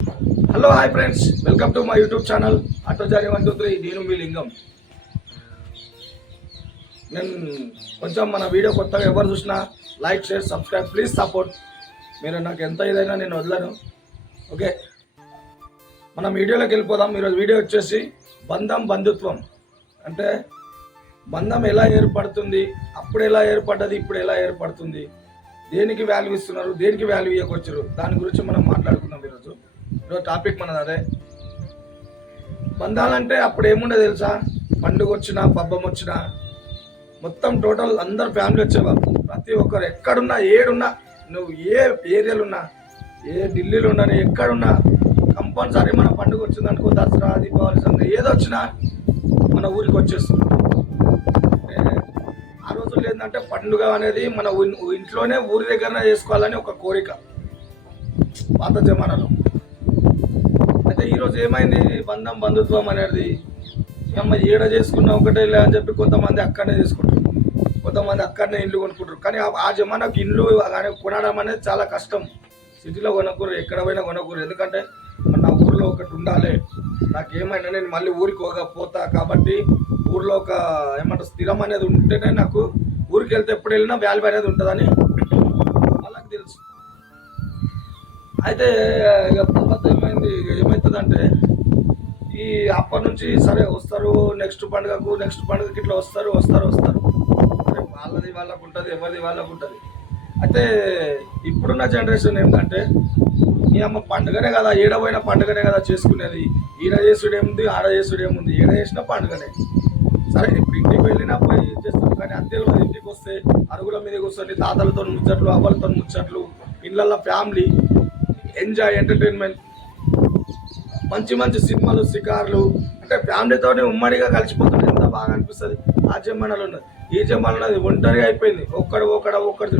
Hello hi friends welcome to my YouTube channel ఆటోజారి one two three నేను మీ లింగం నేను కొంచెం మన వీడియో కొత్తగా ఎవరు చూసినా like share subscribe please support మీరు నాకు ఎంత ఏదైనా నేను వదలను. ఓకే మనం వీడియోలోకి వెళ్ళిపోదాం. ఈరోజు వీడియో వచ్చేసి బంధం బంధుత్వం. అంటే బంధం ఎలా ఏర్పడుతుంది అప్పుడు ఎలా ఏర్పడ్డది ఇప్పుడు ఎలా ఏర్పడుతుంది దేనికి వాల్యూ ఇస్తున్నారు దేనికి వాల్యూ ఇవ్వకొచ్చారు దాని గురించి మనం మాట్లాడుకుందాం ఈరోజు. ఈరోజు టాపిక్ మనది అదే బంధాలంటే అప్పుడు ఏముండే తెలుసా? పండుగ వచ్చినా పబ్బం వచ్చినా మొత్తం టోటల్ అందరు ఫ్యామిలీ వచ్చేవారు ప్రతి ఒక్కరు ఎక్కడున్నా ఏడున్నా నువ్వు ఏ ఏరియాలో ఉన్నా ఏ ఢిల్లీలో ఉన్నా ఎక్కడున్నా కంపల్సరీ మన పండుగ వచ్చిందనుకో దసరా దీపావళి సంగతి ఏదో వచ్చినా మన ఊరికి వచ్చేస్తుంది ఆ రోజుల్లో ఏంటంటే పండుగ అనేది మన ఇంట్లోనే ఊరి దగ్గరనే చేసుకోవాలని ఒక కోరిక. పాత జమానాలో. అయితే ఈరోజు ఏమైంది? బంధం బంధుత్వం అనేది అమ్మ ఏడ చేసుకున్నా ఒకటే లే అని చెప్పి కొంతమంది అక్కడనే చేసుకుంటారు. కొంతమంది అక్కడనే ఇల్లు కొనుక్కుంటారు. కానీ ఆ- జమానాకు ఇల్లు కానీ కొనడం అనేది చాలా కష్టం. సిటీలో కొనకూరు ఎక్కడ పోయినా కొనకూరు ఎందుకంటే నా ఊర్లో ఒకటి ఉండాలి. నాకు ఏమైనా నేను మళ్ళీ ఊరికి ఒక పోతా కాబట్టి ఊర్లో ఒక ఏమంటారు స్థిరం అనేది ఉంటేనే నాకు ఊరికి వెళ్తే ఎప్పుడు వెళ్ళినా వాల్యూ అనేది ఉంటుందని అయితే ఇక తర్వాత ఏమైంది ఏమవుతుందంటే ఈ అప్పటి నుంచి సరే వస్తారు నెక్స్ట్ పండుగకు నెక్స్ట్ పండుగకి ఇట్లా వస్తారు వస్తారు వస్తారు. వాళ్ళది వాళ్ళకు ఉంటుంది ఎవరిది వాళ్ళకు ఉంటుంది. అయితే ఇప్పుడున్న జనరేషన్ ఏంటంటే ఈ అమ్మ పండుగనే కదా ఏడపోయిన పండుగనే కదా చేసుకునేది. ఈడ చేసుడు ఏముంది ఆడ చేసుడు ఏముంది ఏడ చేసిన పండుగనే. సరే ఇప్పుడు ఇంటికి వెళ్ళినా పోయి చేస్తాం కానీ అంతే ఇంటికి వస్తే అరుగుల మీద కూర్చొని తాతలతో ముచ్చట్లు అవ్వలతో ముచ్చట్లు ఇళ్ళల్లో ఫ్యామిలీ ఎంజాయ్ ఎంటర్టైన్మెంట్. మంచి మంచి సినిమాలు షికార్లు అంటే ఫ్యామిలీతో ఉమ్మడిగా కలిసిపోతుంది ఎంత బాగా అనిపిస్తుంది. ఆ జమ్మనలు ఉన్నది ఈ జమ్మనలు అది ఒంటరిగా అయిపోయింది. ఒక్కడు ఒక్కడ ఒక్కడు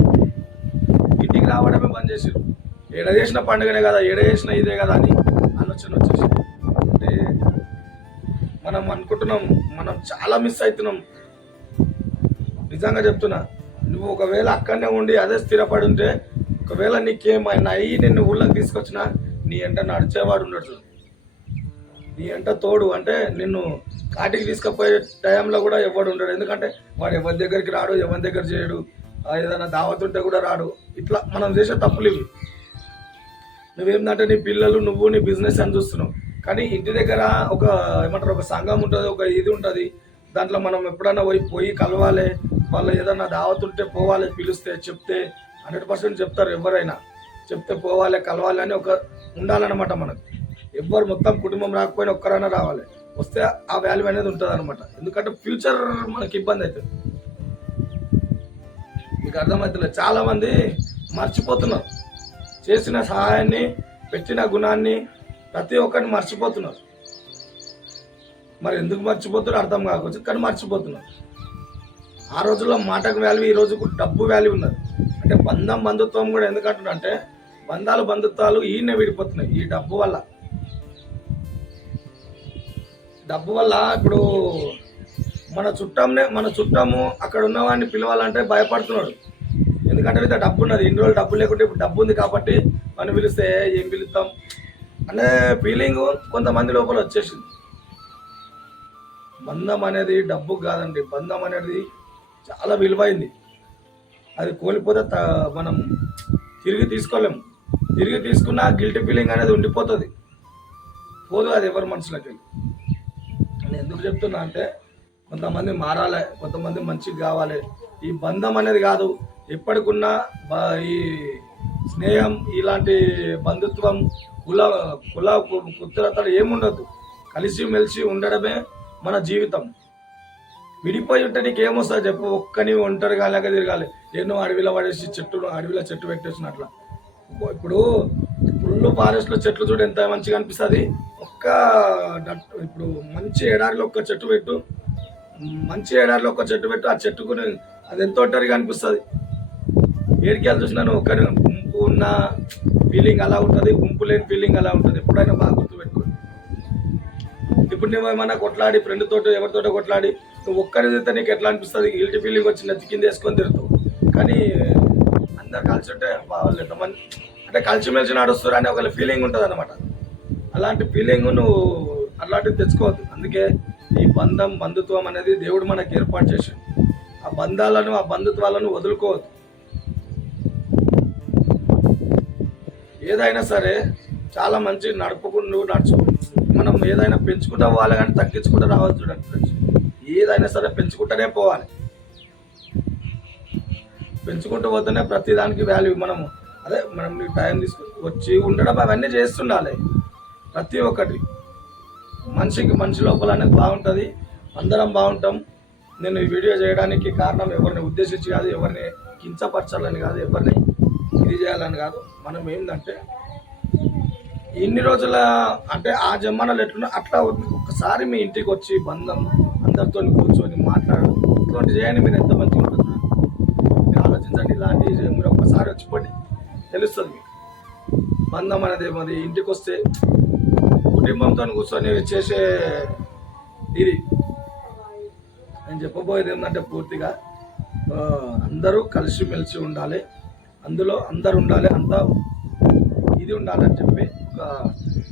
ఇంటికి రావడమే బంద్ చేసారు ఏడ చేసిన పండుగనే కదా ఏడ చేసిన ఇదే కదా అని ఆలోచన వచ్చేసి అంటే మనం అనుకుంటున్నాం మనం చాలా మిస్ అవుతున్నాం నిజంగా చెప్తున్నా నువ్వు ఒకవేళ అక్కడనే ఉండి అదే స్థిరపడి ఉంటే ఒకవేళ నీకేమైనా అయ్యి నిన్ను ఊళ్ళోకి తీసుకొచ్చినా నీ ఎంట నడిచేవాడు ఉండడు. నీ ఎంట తోడు అంటే నిన్ను కాటికి తీసుకుపోయే టైంలో కూడా ఎవడు ఉండడు. ఎందుకంటే వాడు ఎవరి దగ్గరికి రాడు ఎవరి దగ్గర చేయడు. ఏదైనా దావత్ ఉంటే కూడా రాడు. ఇట్లా మనం చేసే తప్పులు ఇవి. నువ్వేందంటే నీ పిల్లలు నువ్వు నీ బిజినెస్ అని చూస్తున్నావు. కానీ ఇంటి దగ్గర ఒక ఏమంటారు ఒక సంఘం ఉంటుంది ఒక ఇది ఉంటుంది. దాంట్లో మనం ఎప్పుడన్నా పోయి పోయి కలవాలి. వాళ్ళు ఏదైనా దావత్ ఉంటే పోవాలి పిలిస్తే చెప్తే హండ్రెడ్ పర్సెంట్ చెప్తారు ఎవరైనా. చెప్తే పోవాలి కలవాలి అని ఒక ఉండాలన్నమాట మనకు. ఎవ్వరు మొత్తం కుటుంబం రాకపోయినా ఒక్కరైనా రావాలి. వస్తే ఆ వాల్యూ అనేది ఉంటుంది అనమాట ఎందుకంటే ఫ్యూచర్ మనకి ఇబ్బంది అవుతుంది మీకు అర్థమవుతుంది చాలా మంది మర్చిపోతున్నారు. చేసిన సహాయాన్ని పెట్టిన గుణాన్ని ప్రతి ఒక్కరిని మర్చిపోతున్నారు. మరి ఎందుకు మర్చిపోతున్నారు అర్థం కాకపోవచ్చు కానీ మర్చిపోతున్నారు. ఆ రోజుల్లో మాటకు వాల్యూ ఈ రోజు డబ్బు వాల్యూ ఉన్నది. అంటే బంధం బంధుత్వం కూడా ఎందుకంటుందంటే అంటే బంధాలు బంధుత్వాలు ఈయన విడిపోతున్నాయి ఈ డబ్బు వల్ల. డబ్బు వల్ల ఇప్పుడు మన చుట్టంనే మన చుట్టము అక్కడ ఉన్నవాడిని పిలవాలంటే భయపడుతున్నాడు. ఎందుకంటే ఇంత డబ్బు ఉన్నది ఇన్ని రోజులు డబ్బు లేకుంటే ఇప్పుడు డబ్బు ఉంది కాబట్టి మనం పిలిస్తే ఏం పిలుస్తాం అనే ఫీలింగ్ కొంతమంది లోపల వచ్చేసింది. బంధం అనేది డబ్బు కాదండి బంధం అనేది చాలా విలువైంది. అది కోల్పోతే త- మనం తిరిగి తీసుకోలేము తిరిగి తీసుకున్న గిల్టీ ఫీలింగ్ అనేది ఉండిపోతుంది. పోదు అది ఎవరి మనసులోకి. నేను ఎందుకు చెప్తున్నా అంటే కొంతమంది మారాలి కొంతమంది మంచిగా కావాలి. ఈ బంధం అనేది కాదు. ఎప్పటికున్నా ఈ స్నేహం ఇలాంటి బంధుత్వం కుల కుల కుత్రతలు ఏముండదు కలిసి మెలిసి ఉండడమే మన జీవితం. విడిపోయి ఉంటే నీకు ఏమొస్తుంది చెప్పు. ఒక్కని ఒంటరిగా లేక తిరగాలి. ఎన్నో అడవిలో పడేసి చెట్టు అడవిలో చెట్టు పెట్టేసినట్ల. ఇప్పుడు ఫుల్ ఫారెస్ట్లో చెట్లు చూడు ఎంత మంచిగా అనిపిస్తుంది. ఒక్క ఇప్పుడు మంచి ఎడారిలో ఒక్క చెట్టు పెట్టు. మంచి ఎడారిలో ఒక్క చెట్టు పెట్టు. ఆ చెట్టుకు అది ఎంతో ఒంటరిగా అనిపిస్తుంది. ఏడికెళ్ళి చూసినాను ఒక్కరి గుంపు ఉన్న ఫీలింగ్ అలా ఉంటుంది. గుంపు లేని ఫీలింగ్ అలా ఉంటుంది. ఎప్పుడైనా బాగా గుర్తుపెట్టుకో. ఇప్పుడు నువ్వు ఏమైనా కొట్లాడి ఫ్రెండ్ తోటి ఎవరితోటో కొట్లాడి నువ్వు ఒక్కరిదైతే నీకు ఎట్లా అనిపిస్తుంది? గిల్టీ ఫీలింగ్ వచ్చి నెత్తి కింద వేసుకొని తిరుగుతావు. కానీ అందరు కలిసి ఉంటే వాళ్ళు ఎంతమంది అంటే కలిసిమెలిసి నడుస్తారు అనే ఒక ఫీలింగ్ ఉంటుంది అనమాట అలాంటి ఫీలింగ్ నువ్వు అలాంటివి తెచ్చుకోవద్దు. అందుకే ఈ బంధం బంధుత్వం అనేది దేవుడు మనకు ఏర్పాటు చేశాడు ఆ బంధాలను ఆ బంధుత్వాలను వదులుకోవద్దు. ఏదైనా సరే చాలా మంచి నడుపుకుంటూ నడుచు. మనం ఏదైనా పెంచుకుంటా పోవాలి కానీ తగ్గించుకుంటూ రావచ్చు చూడండి ఏదైనా సరే పెంచుకుంటూనే పోవాలి. పెంచుకుంటూ పోతేనే ప్రతి దానికి వాల్యూ మనము అదే మనం మీకు టైం తీసుకుని వచ్చి ఉండడం అవన్నీ చేస్తుండాలి. ప్రతి ఒక్కటి. మనిషికి మనిషి లోపల అనేది బాగుంటుంది. అందరం బాగుంటాం. నేను ఈ వీడియో చేయడానికి కారణం ఎవరిని ఉద్దేశించి కాదు ఎవరిని కించపరచాలని కాదు ఎవరిని ఇది చేయాలని కాదు. మనం ఏంటంటే ఇన్ని రోజుల అంటే ఆ జమానాలు ఎట్లున్నా అట్లా ఒక్కసారి మీ ఇంటికి వచ్చి బంధం అందరితో కూర్చొని మాట్లాడడం ఇటువంటి చేయండి మీరు ఎంత మంచిగా ఉంటుంది మీరు ఆలోచించండి ఇలాంటివి చేయండి. మీరు ఒక్కసారి వచ్చిపోండి తెలుస్తుంది మీకు. బంధం అనేది మరి ఇంటికి వస్తే కుటుంబంతో కూర్చొని చేసే ఇది. నేను చెప్పబోయేది ఏంటంటే పూర్తిగా అందరూ కలిసిమెలిసి ఉండాలి. అందులో అందరు ఉండాలి అంతా ఇది ఉండాలని చెప్పి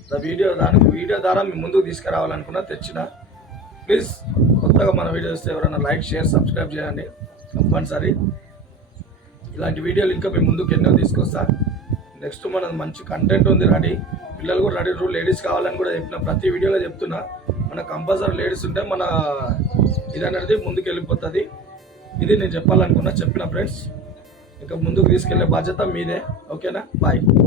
ఒక వీడియో దానికి వీడియో ద్వారా మీ ముందుకు తీసుకురావాలనుకున్నా తెచ్చిన ప్లీజ్ కొత్తగా మన వీడియో వస్తే ఎవరైనా లైక్ షేర్ సబ్స్క్రైబ్ చేయండి. కంపల్సరీ ఇలాంటి వీడియోలు ఇంకా మేము ముందుకు ఎన్నో తీసుకొస్తా. నెక్స్ట్ మనది మంచి కంటెంట్ ఉంది రెడీ పిల్లలు కూడా రెడీ రూ లేడీస్ కావాలని కూడా చెప్పిన ప్రతి వీడియోలో చెప్తున్నా. మన కంపల్సరీ లేడీస్ ఉంటే మన ఇది అనేది ముందుకు వెళ్ళిపోతుంది. ఇది నేను చెప్పాలనుకున్నా చెప్పిన ఫ్రెండ్స్ ఇంకా ముందుకు తీసుకెళ్ళే బాధ్యత మీదే. ఓకేనా బాయ్